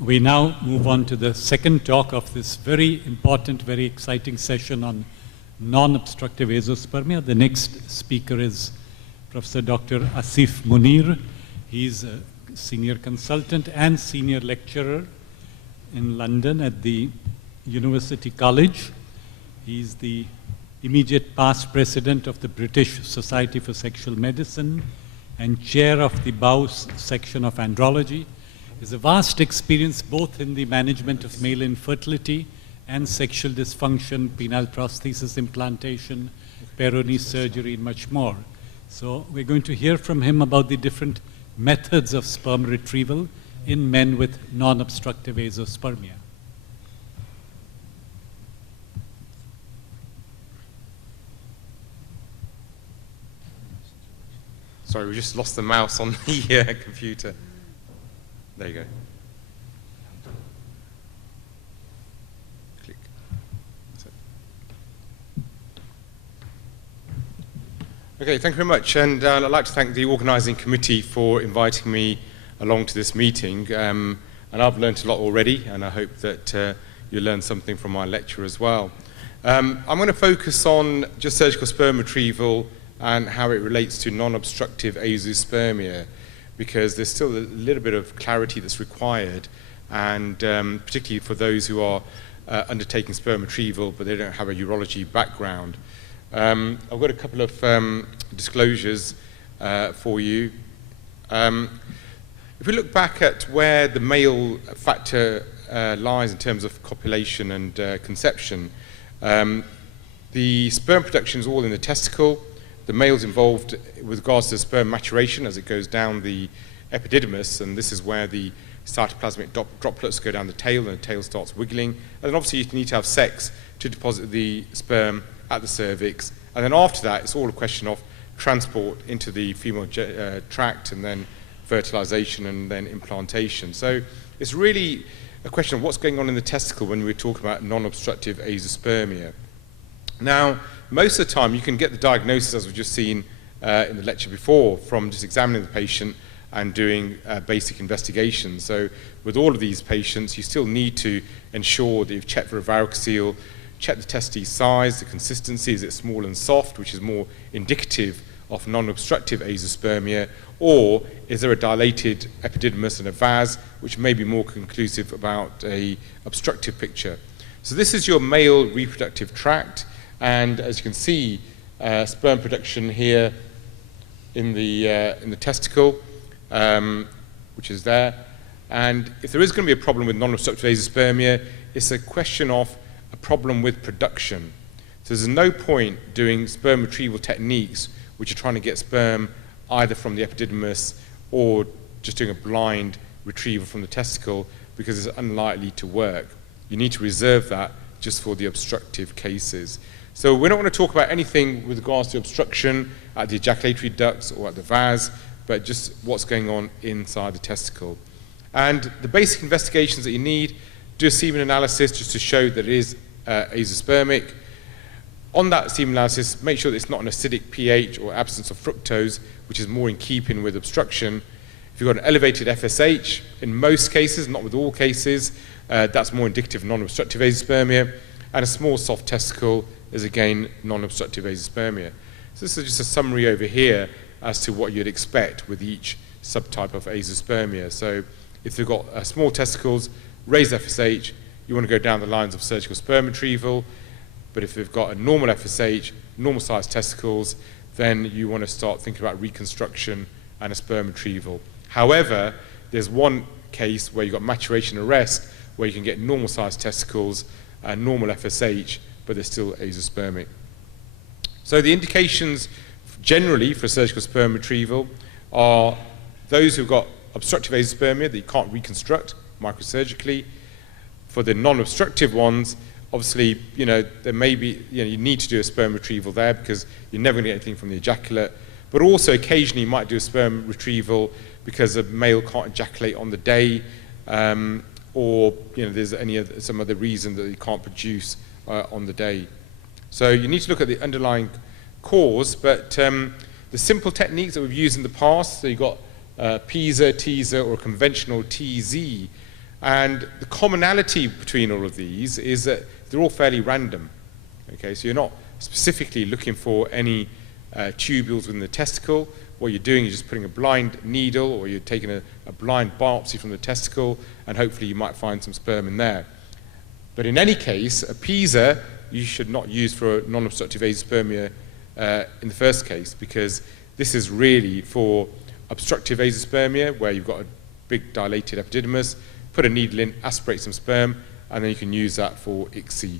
We now move on to the second talk of this very important, very exciting session on non-obstructive azoospermia. The next speaker is Professor Dr. Asif Muneer. He's a senior consultant and senior lecturer in London at the University College. He's the immediate past president of the British Society for Sexual Medicine and chair of the Bowes section of andrology. He has a vast experience both in the management of male infertility and sexual dysfunction, penile prosthesis implantation, Peyronie's surgery, and much more. So we're going to hear from him about the different methods of sperm retrieval in men with non-obstructive azoospermia. Sorry, we just lost the mouse on the computer. There you go. Click. That's it. Okay, thank you very much. And I'd like to thank the organising committee for inviting me along to this meeting. And I've learned a lot already, and I hope that you learn something from my lecture as well. I'm going to focus on just surgical sperm retrieval and how it relates to non-obstructive azoospermia, because there's still a little bit of clarity that's required, and particularly for those who are undertaking sperm retrieval but they don't have a urology background. I've got a couple of disclosures for you. If we look back at where the male factor lies in terms of copulation and conception, the sperm production is all in the testicle. The male's involved with regards to sperm maturation as it goes down the epididymis, and this is where the cytoplasmic droplets go down the tail, and the tail starts wiggling. And then obviously you need to have sex to deposit the sperm at the cervix. And then after that, it's all a question of transport into the female tract, and then fertilization, and then implantation. So it's really a question of what's going on in the testicle when we're talking about non-obstructive azoospermia. Now, most of the time you can get the diagnosis, as we've just seen in the lecture before, from just examining the patient and doing basic investigations. So with all of these patients, you still need to ensure that you've checked for a varicocele, check the testes size, the consistency, is it small and soft, which is more indicative of non-obstructive azoospermia, or is there a dilated epididymis and a vas, which may be more conclusive about a obstructive picture. So this is your male reproductive tract. And as you can see, sperm production here in the testicle, which is there. And if there is going to be a problem with non-obstructive azoospermia, it's a question of a problem with production. So there's no point doing sperm retrieval techniques which are trying to get sperm either from the epididymis or just doing a blind retrieval from the testicle, because it's unlikely to work. You need to reserve that just for the obstructive cases. So we're not going to talk about anything with regards to obstruction at the ejaculatory ducts or at the vas, but just what's going on inside the testicle. And the basic investigations that you need, do a semen analysis just to show that it is azoospermic. On that semen analysis, make sure that it's not an acidic pH or absence of fructose, which is more in keeping with obstruction. If you've got an elevated FSH, in most cases, not with all cases, that's more indicative of non-obstructive azoospermia. And a small soft testicle is again non-obstructive azoospermia. So this is just a summary over here as to what you'd expect with each subtype of azoospermia. So if they've got small testicles, raised FSH, you want to go down the lines of surgical sperm retrieval. But if they've got a normal FSH, normal sized testicles, then you want to start thinking about reconstruction and a sperm retrieval. However, there's one case where you've got maturation arrest, where you can get normal sized testicles and normal FSH, but they're still azoospermic. So the indications generally for surgical sperm retrieval are those who've got obstructive azoospermia that you can't reconstruct microsurgically. For the non-obstructive ones, obviously, there may be, you need to do a sperm retrieval there because you're never going to get anything from the ejaculate. But also occasionally you might do a sperm retrieval because a male can't ejaculate on the day, or there's some other reason that he can't produce on the day. So you need to look at the underlying cause, but the simple techniques that we've used in the past, so you've got PISA, TISA, or conventional TZ, And the commonality between all of these is that they're all fairly random. Okay, so you're not specifically looking for any tubules within the testicle. What you're doing is just putting a blind needle, or you're taking a blind biopsy from the testicle, and hopefully you might find some sperm in there. But in any case, a PISA you should not use for non-obstructive azoospermia in the first case, because this is really for obstructive azoospermia, where you've got a big dilated epididymis, put a needle in, aspirate some sperm, and then you can use that for ICSI.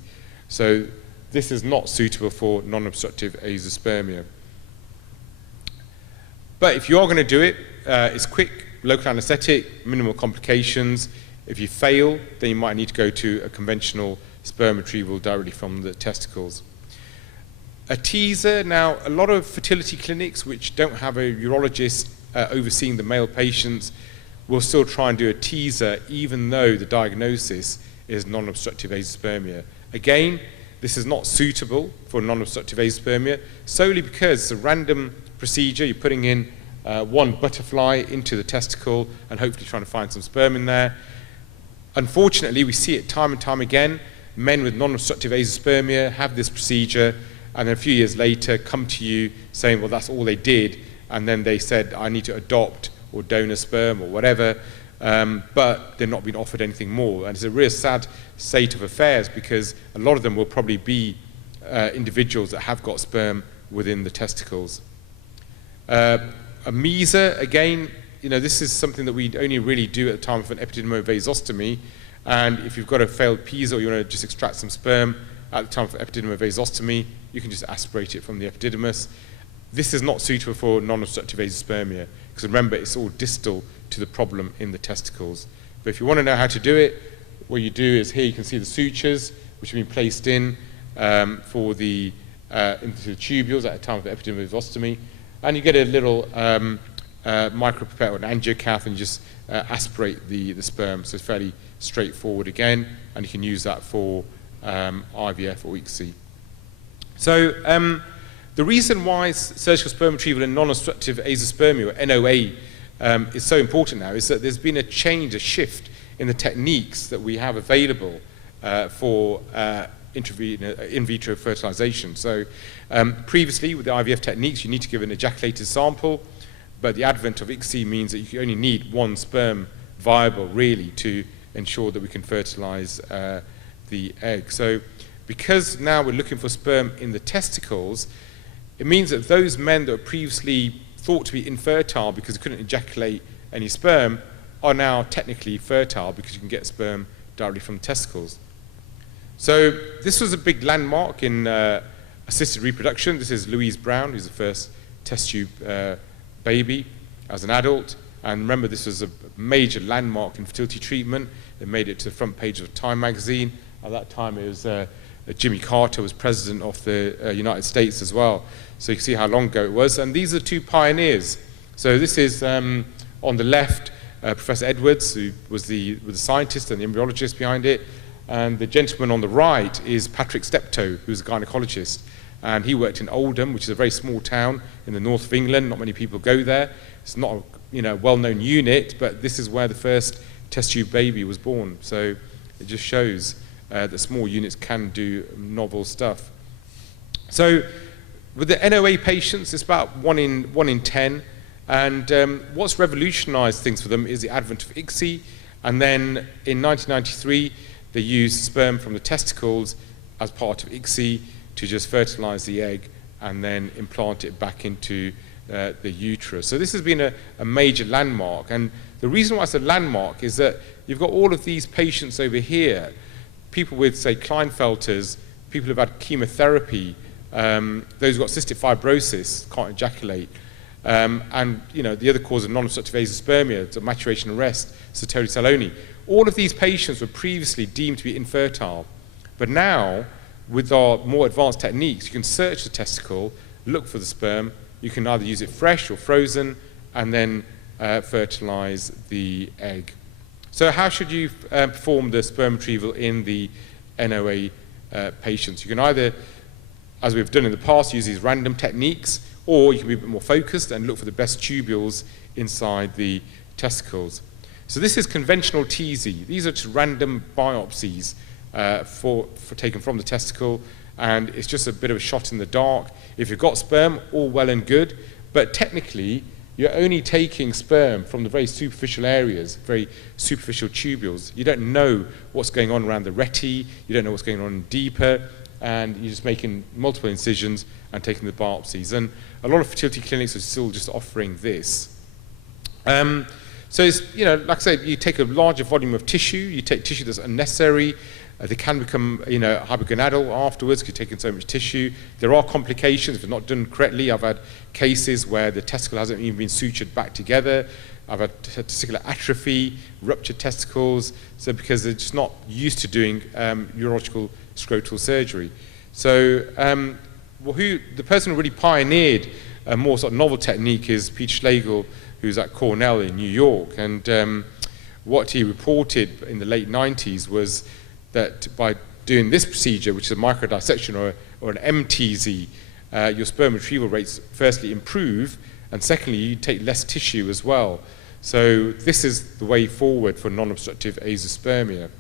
So this is not suitable for non-obstructive azoospermia. But if you are going to do it, it's quick, local anesthetic, minimal complications. If you fail, then you might need to go to a conventional sperm retrieval directly from the testicles. A teaser, now a lot of fertility clinics which don't have a urologist overseeing the male patients will still try and do a teaser even though the diagnosis is non-obstructive azoospermia. Again, this is not suitable for non-obstructive azoospermia solely because it's a random procedure. You're putting in one butterfly into the testicle and hopefully trying to find some sperm in there. Unfortunately, we see it time and time again. Men with non-obstructive azoospermia have this procedure and then a few years later come to you saying, well, that's all they did, and then they said, I need to adopt or donor sperm or whatever, but they're not being offered anything more. And it's a real sad state of affairs because a lot of them will probably be individuals that have got sperm within the testicles. A MESA, again, this is something that we only really do at the time of an epididymovasostomy, and if you've got a failed PISA or you want to just extract some sperm at the time of epididymovasostomy, you can just aspirate it from the epididymis. This is not suitable for non-obstructive azoospermia, because remember, it's all distal to the problem in the testicles. But if you want to know how to do it, what you do is here you can see the sutures which have been placed in for the into the tubules at the time of the epididymovasostomy, and you get a little micropipette or an angiocath and you just aspirate the sperm. So it's fairly straightforward again, and you can use that for IVF or ICSI. So the reason why surgical sperm retrieval in non-obstructive azoospermia, or NOA, is so important now is that there's been a change, a shift in the techniques that we have available for in vitro fertilization. So previously with the IVF techniques you need to give an ejaculated sample, but the advent of ICSI means that you only need one sperm viable really to ensure that we can fertilize the egg. So because now we're looking for sperm in the testicles, it means that those men that were previously thought to be infertile because they couldn't ejaculate any sperm are now technically fertile because you can get sperm directly from the testicles. So this was a big landmark in assisted reproduction. This is Louise Brown, who's the first test tube baby as an adult. And remember, this was a major landmark in fertility treatment. It made it to the front page of Time magazine. At that time, it was Jimmy Carter was president of the United States as well. So you can see how long ago it was. And these are two pioneers. So this is on the left, Professor Edwards, who was the scientist and the embryologist behind it. And the gentleman on the right is Patrick Steptoe, who's a gynecologist. And he worked in Oldham, which is a very small town in the north of England. Not many people go there. It's not a well-known unit, but this is where the first test tube baby was born. So it just shows that small units can do novel stuff. So with the NOA patients, it's about 1 in 10. And what's revolutionized things for them is the advent of ICSI. And then in 1993, they used sperm from the testicles as part of ICSI to just fertilize the egg and then implant it back into the uterus. So this has been a major landmark. And the reason why it's a landmark is that you've got all of these patients over here, people with, say, Klinefelters, people who've had chemotherapy, those who've got cystic fibrosis, can't ejaculate, and the other cause of non-obstructive azoospermia, the maturation arrest, Sertoli Saloni. All of these patients were previously deemed to be infertile, but now, with our more advanced techniques, you can search the testicle, look for the sperm, you can either use it fresh or frozen, and then fertilize the egg. So how should you perform the sperm retrieval in the NOA patients? You can either, as we've done in the past, use these random techniques, or you can be a bit more focused and look for the best tubules inside the testicles. So this is conventional TZ. These are just random biopsies for taken from the testicle, and it's just a bit of a shot in the dark. If you've got sperm, all well and good, but technically you're only taking sperm from the very superficial areas, very superficial tubules. You don't know what's going on around the reti, you don't know what's going on deeper, and you're just making multiple incisions and taking the biopsies. And a lot of fertility clinics are still just offering this. So it's, like I said, you take a larger volume of tissue, you take tissue that's unnecessary, they can become, hypogonadal afterwards because you're taking so much tissue. There are complications if it's not done correctly. I've had cases where the testicle hasn't even been sutured back together. I've had testicular atrophy, ruptured testicles, so because they're just not used to doing urological scrotal surgery. So the person who really pioneered a more sort of novel technique is Peter Schlegel, who's at Cornell in New York. And what he reported in the late 90s was that by doing this procedure, which is a microdissection or an MTZ, your sperm retrieval rates firstly improve, and secondly, you take less tissue as well. So this is the way forward for non-obstructive azoospermia.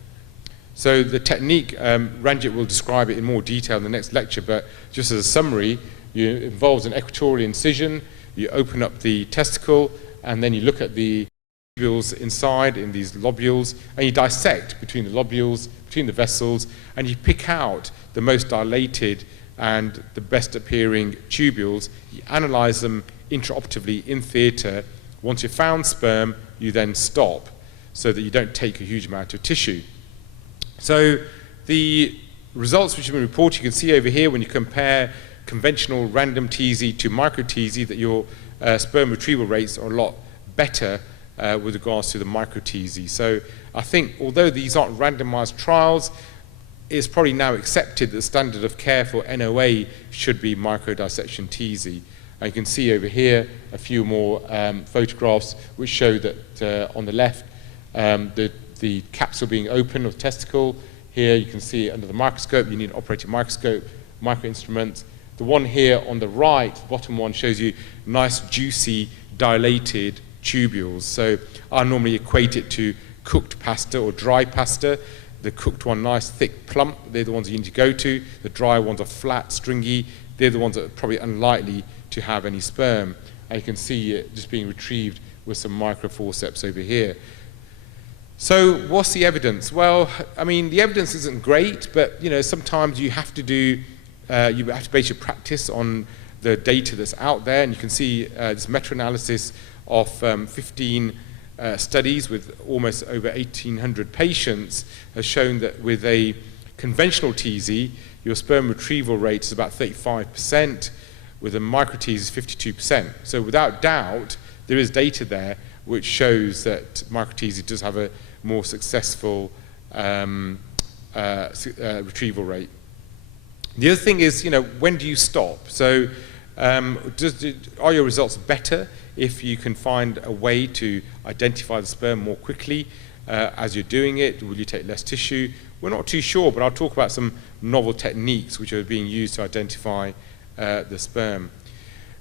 So the technique, Ranjit will describe it in more detail in the next lecture, but just as a summary, it involves an equatorial incision, you open up the testicle, and then you look at the tubules inside in these lobules, and you dissect between the lobules, between the vessels, and you pick out the most dilated and the best appearing tubules. You analyze them intraoperatively in theatre. Once you've found sperm, you then stop so that you don't take a huge amount of tissue. So the results which have been reported, you can see over here when you compare conventional random TZ to micro TZ, that your sperm retrieval rates are a lot better with regards to the micro TZ. So I think although these aren't randomized trials, it's probably now accepted that the standard of care for NOA should be microdissection TZ. And you can see over here a few more photographs which show that on the left, the capsule being open of the testicle. Here you can see under the microscope, you need an operating microscope, micro instruments. The one here on the right, the bottom one, shows you nice, juicy, dilated tubules. So I normally equate it to cooked pasta or dry pasta. The cooked one, nice, thick, plump, they're the ones you need to go to. The dry ones are flat, stringy. They're the ones that are probably unlikely to have any sperm. And you can see it just being retrieved with some microforceps over here. So what's the evidence? Well, I mean, the evidence isn't great, but sometimes you have to do, you have to base your practice on the data that's out there. And you can see this meta-analysis of 15 studies with almost over 1,800 patients has shown that with a conventional TZ, your sperm retrieval rate is about 35%, with a micro TZ is 52%. So without doubt, there is data there which shows that micro TZ does have a more successful retrieval rate. The other thing is, when do you stop? So are your results better if you can find a way to identify the sperm more quickly as you're doing it? Will you take less tissue? We're not too sure, but I'll talk about some novel techniques which are being used to identify the sperm.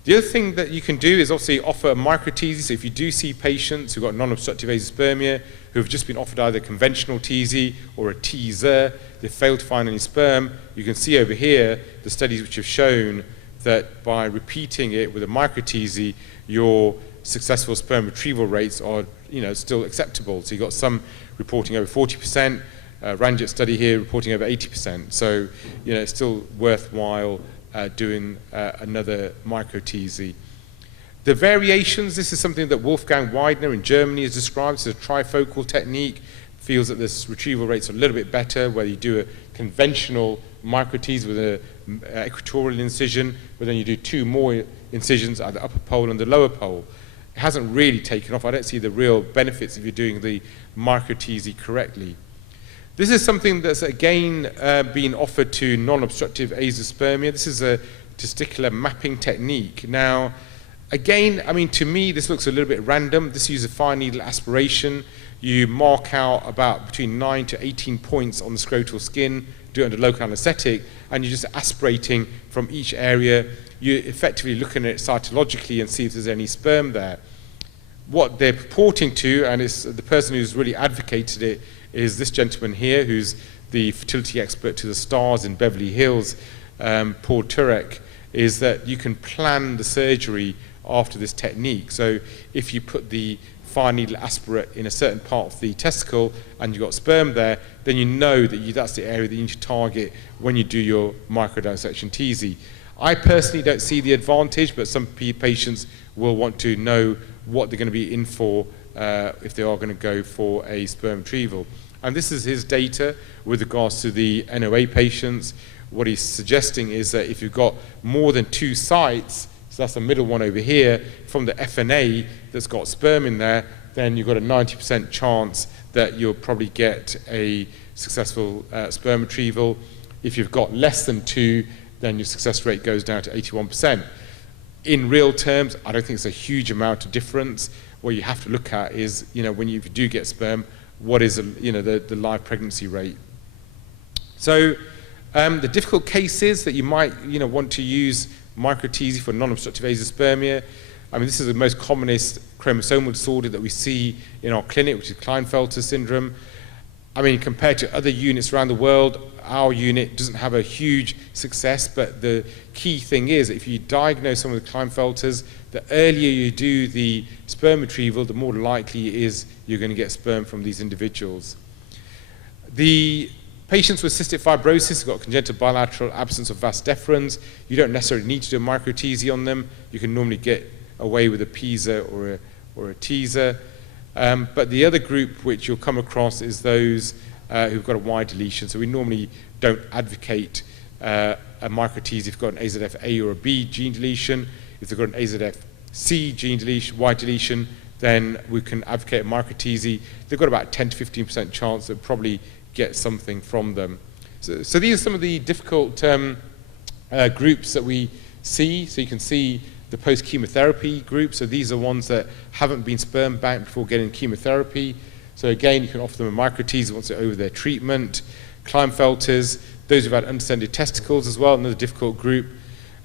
The other thing that you can do is obviously offer a micro TZ. So if you do see patients who've got non-obstructive azoospermia who have just been offered either conventional TZ or a teaser, they failed to find any sperm, you can see over here the studies which have shown that by repeating it with a micro TZ, your successful sperm retrieval rates are still acceptable. So you've got some reporting over 40%, Ranjit study here reporting over 80%. So it's still worthwhile doing another micro TZ. The variations, this is something that Wolfgang Weidner in Germany has described. It's a trifocal technique, feels that this retrieval rates are a little bit better, where you do a conventional micro TZ with an equatorial incision, but then you do 2 more incisions at the upper pole and the lower pole. It hasn't really taken off. I don't see the real benefits if you're doing the micro TZ correctly. This is something that's again being offered to non-obstructive azoospermia. This is a testicular mapping technique. Now, again, I mean, to me, this looks a little bit random. This uses fine needle aspiration. You mark out about between 9 to 18 points on the scrotal skin, do it under local anesthetic, and you're just aspirating from each area. You're effectively looking at it cytologically and see if there's any sperm there. what they're purporting to, and it's the person who's really advocated it, is this gentleman here, who's the fertility expert to the stars in Beverly Hills, Paul Turek, is that you can plan the surgery after this technique. So if you put the fine needle aspirate in a certain part of the testicle and you've got sperm there, then you know that that's the area that you need to target when you do your microdissection TZ. I personally don't see the advantage, but some patients will want to know what they're going to be in for if they are going to go for a sperm retrieval. And this is his data with regards to the NOA patients. What he's suggesting is that if you've got more than 2 sites, so that's the middle one over here, from the FNA that's got sperm in there, then you've got a 90% chance that you'll probably get a successful sperm retrieval. If you've got less than 2, then your success rate goes down to 81%. In real terms, I don't think it's a huge amount of difference. What you have to look at is, when you do get sperm, what is, the live pregnancy rate. So the difficult cases that you might, want to use micro-TZ for non-obstructive azoospermia. I mean, this is the most commonest chromosomal disorder that we see in our clinic, which is Klinefelter syndrome. I mean, compared to other units around the world, our unit doesn't have a huge success, but the key thing is if you diagnose someone with Klinefelters, the earlier you do the sperm retrieval, the more likely it is you're going to get sperm from these individuals. The patients with cystic fibrosis have got congenital bilateral absence of vas deferens. You don't necessarily need to do a micro-TZ on them. You can normally get away with a PISA or a teaser. But the other group which you'll come across is those who've got a Y deletion. So we normally don't advocate a micro-TZ if you've got an AZF-A or a B gene deletion. If they've got an AZF-C gene deletion, Y deletion, then we can advocate a micro-TZ. They've got about 10 to 15% chance that probably get something from them. So these are some of the difficult groups that we see. So you can see the post-chemotherapy group. So these are ones that haven't been sperm banked before getting chemotherapy. So again, you can offer them a micro-TZ once they're over their treatment. Klinefelters, those who've had undescended testicles as well, another difficult group.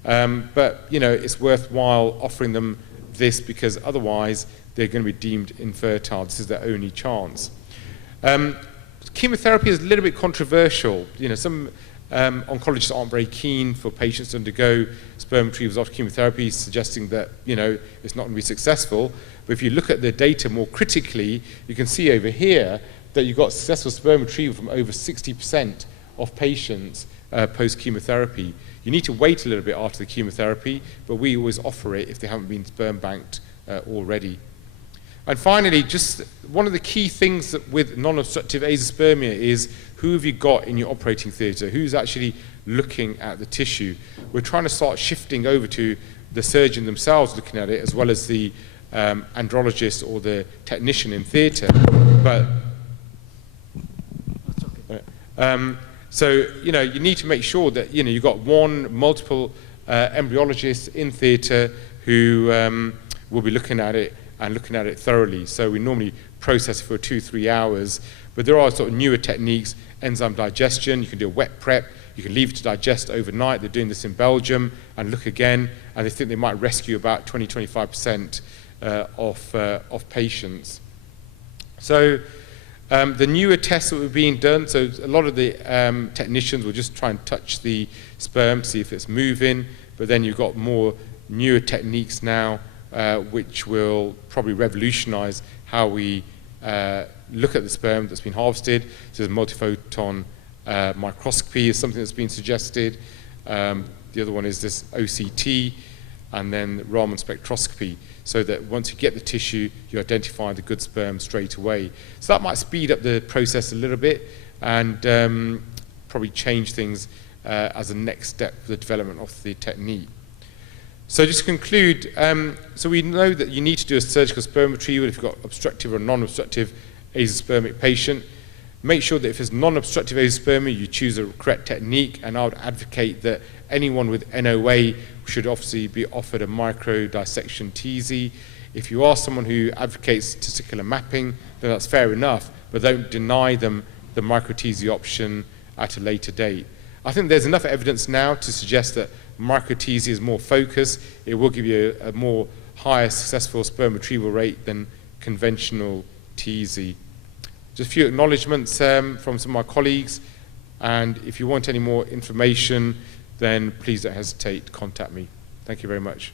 But it's worthwhile offering them this because otherwise they're going to be deemed infertile. This is their only chance. Chemotherapy is a little bit controversial. Some oncologists aren't very keen for patients to undergo sperm retrievals after chemotherapy, suggesting that it's not going to be successful. But if you look at the data more critically, you can see over here that you've got successful sperm retrieval from over 60% of patients post-chemotherapy. You need to wait a little bit after the chemotherapy, but we always offer it if they haven't been sperm banked already. And finally, just one of the key things with non-obstructive azoospermia is who have you got in your operating theatre? Who's actually looking at the tissue? We're trying to start shifting over to the surgeon themselves looking at it, as well as the andrologist or the technician in theatre. But so you need to make sure that you've got multiple embryologists in theatre who will be looking at it and looking at it thoroughly. So we normally process it for 2-3 hours, but there are sort of newer techniques, enzyme digestion. You can do a wet prep. You can leave it to digest overnight. They're doing this in Belgium, and look again, and they think they might rescue about 20-25% of patients. So the newer tests that were being done, so a lot of the technicians will just try and touch the sperm, see if it's moving, but then you've got more newer techniques now which will probably revolutionize how we look at the sperm that's been harvested. So multiphoton microscopy is something that's been suggested. The other one is this OCT, and then Raman spectroscopy, so that once you get the tissue, you identify the good sperm straight away. So that might speed up the process a little bit and probably change things as a next step for the development of the technique. So just to conclude, so we know that you need to do a surgical sperm retrieval if you've got obstructive or non-obstructive azoospermic patient. Make sure that if it's non-obstructive azoospermia, you choose a correct technique, and I would advocate that anyone with NOA should obviously be offered a micro-dissection TZ. If you are someone who advocates testicular mapping, then that's fair enough, but don't deny them the micro-TZ option at a later date. I think there's enough evidence now to suggest that micro-TZ is more focused. It will give you a more higher successful sperm retrieval rate than conventional TZ. Just a few acknowledgements from some of my colleagues, and if you want any more information, then please don't hesitate to contact me. Thank you very much.